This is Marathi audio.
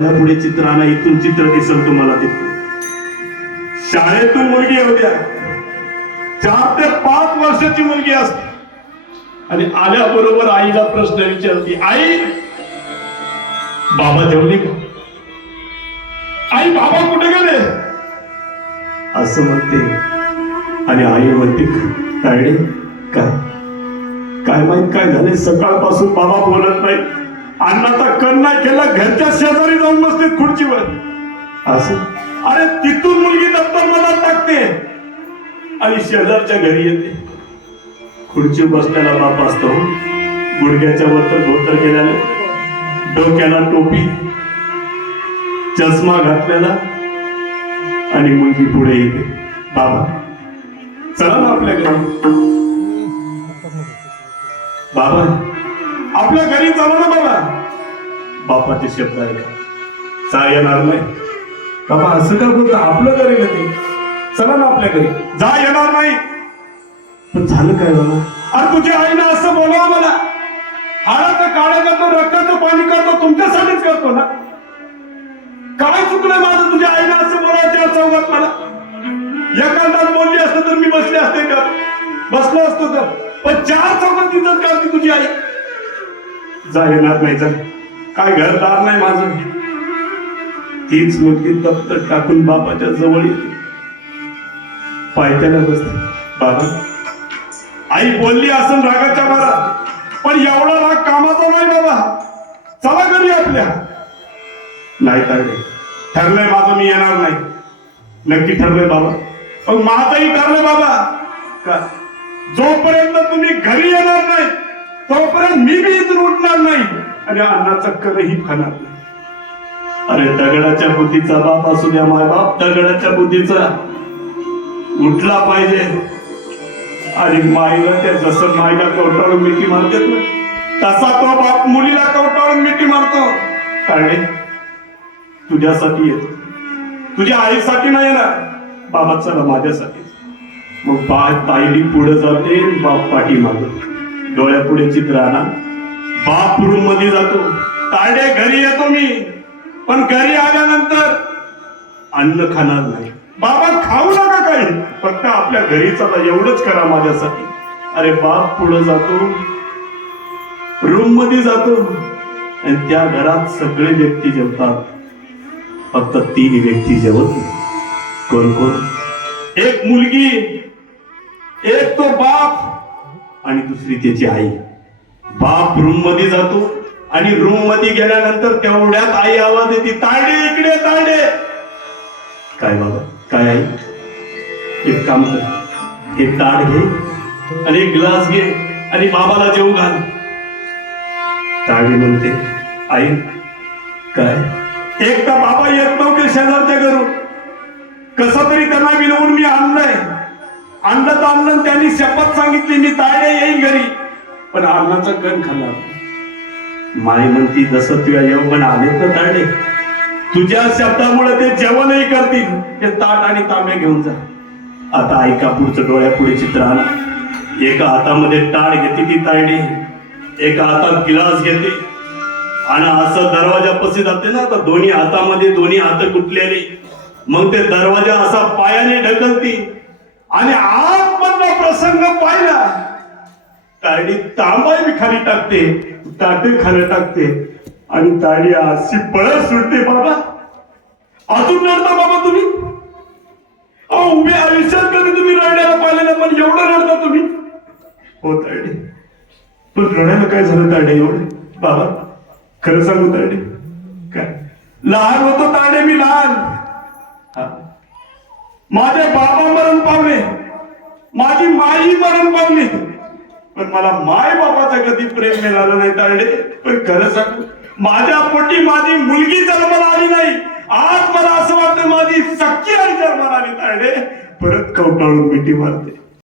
पुढे चित्र आणा, इथून चित्र दिसल तुम्हाला तिथून. शाळेतून मुलगी होत्या, 4 ते 5 वर्षाची मुलगी असते आणि आल्याबरोबर आईला प्रश्न विचारते, आई बाबा जेवले का? आई बाबा कुठे गेले असं म्हणते. आणि आई म्हणते, तायडे काय काय माहित काय झाले, सकाळपासून बाबा बोलत नाही, अन्नाचा कण नाही केला, घरच्या शेजारी जाऊन बसते खुर्चीवर. असं अरे तिथून मुलगी दप्तर मला टाकते आणि शेजारच्या घरी येते. खुर्ची बसलेला बाप असतो, गुडघ्याच्या वर धोतर केल्याने, डोक्याला टोपी, चष्मा घातलेला आणि मुलगी पुढे येते. बाबा चला ना आपल्या घरी, बाबा आपल्या घरी चला ना बाबा. बापाचे शब्द ऐका, चा येणार नाही. बाबा असं का बोलतो, आपलं घरी नाही, चला ना आपल्या घरी. जा येणार नाही. पण झालं काय बाबा? अरे तुझ्या आईनं असं बोलावं मला, हाडाचं काळं करतो, रक्ताचं पाणी करतो, तुमच्यासाठीच करतो ना. काय चुकलं माझं तुझ्या आईनं असं बोलायचं चौघात मला? एखादा बोलली असतं तर मी बसले असते का? बसलो असतो तर. पण 4 चौघात इज्जत करते तुझी आई. जा येणार नाही, जा. काय घरदार नाही माझं. तीच मुलगी दप्तर टाकून बापाच्या जवळ येते, पायथ्याला बसते. बाबा आई बोलली असं रागाच्या मारात, पण एवढा राग कामाचा नाही बाबा, चला घरी आपल्या. नाही तायडे, ठरलंय माझं, मी येणार नाही. नक्की ठरलंय बाबा? पण माझंही ठरलंय बाबा. का जोपर्यंत तुम्ही घरी येणार नाही तोपर्यंत मी बी इथून उठणार नाही आणि अन्नाचा करही खाणार नाही. अरे दगडाच्या बुद्धीचा बाप असू द्या माय बाप, दगडाच्या बुद्धीचा उठला पाहिजे. आणि माईला त्या जसं माईला कवटाळून मिठी मारतात ना, तसा तो बाप मुलीला कवटाळून मिठी मारतो. कारण तुझ्यासाठी येतो, तुझ्या आईसाठी नाही येणार. बाबा चला माझ्यासाठी. मग ताईडी पुढे जाते, बाप पाठी मागतो. डोळ्यापुढे चित्र आणा, बाप रूम मध्ये जातो. तायडे घरी येतो मी, पण घरी आल्यानंतर अन्न खाणार नाही. बाबा खाऊ नका काही, फक्त आपल्या घरी चला एवढंच करा माझ्यासाठी. अरे बाप पुढे जातो, रूम मध्ये जातो आणि त्या घरात सगळे व्यक्ती जेवतात, फक्त 3 व्यक्ती जेवत नाही. कोण कोण? एक मुलगी, एक तो बाप आणि दुसरी त्याची आई. बाप रूम मध्ये जातो आणि रूम मध्ये गेल्यानंतर तेवढ्यात आई आवाज येते, तायडे इकडे, तायडे. काय बाबा काय आई? एक काम कर, एक ताट घे आणि एक ग्लास घे आणि बाबाला जेवू घाल. तायडे म्हणते, आई काय? एक तर बाबा येत नव्हते शेजारच्या घरून, कसं तरी त्यांना विनवून मी आणलंय. आणलं तर आणलं, त्यांनी शपथ सांगितली मी तायडे येईन घरी, पण अन्नाचा कण खाणार. माई म्हणती, जसं तुझ्या जेवण आलेत ना तायडे, तुझ्या शब्दामुळे ते जेवणही करतील. ते ताट आणि तांबे घेऊन जा. आता ऐका पुढचं, डोळ्यापुढे चित्र आणा. एका हातामध्ये ताट घेते ती तायडे, एका हातात गिलास घेते आणि असं दरवाजापाशी जाते ना, तर दोन्ही हातामध्ये दोन्ही हात गुंतलेले. मग ते दरवाजा असा पायाने ढकलती आणि आतमधला प्रसंग पाहिला. तायडी तांबाई बी खाली टाकते, ताटे खाली टाकते आणि तायडी अशी पळत सुटते. बाबा अजून रडता बाबा तुम्ही? उभे आयुष्यात कधी तुम्ही रडण्याला पाहिलेलं, पण एवढं रडता तुम्ही? हो तायडी, पण रडायला काय झालं तायडे एवढं? बाबा खरं सांगू तायडे, काय लहान होतो तायडे मी, लहान. माझे बाबा मरण पावले, माझी माई मरण पावली, पण मला माय बाबाचं कधी प्रेम मिळालं नाही तायडे. पण खरं सांगू, माझ्या पोटी माझी मुलगी जन्माला आली नाही. आज मला असं वाटतं माझी सख्खी आई जन्माला आली तायडे. परत कवटाळून मिठी मारते.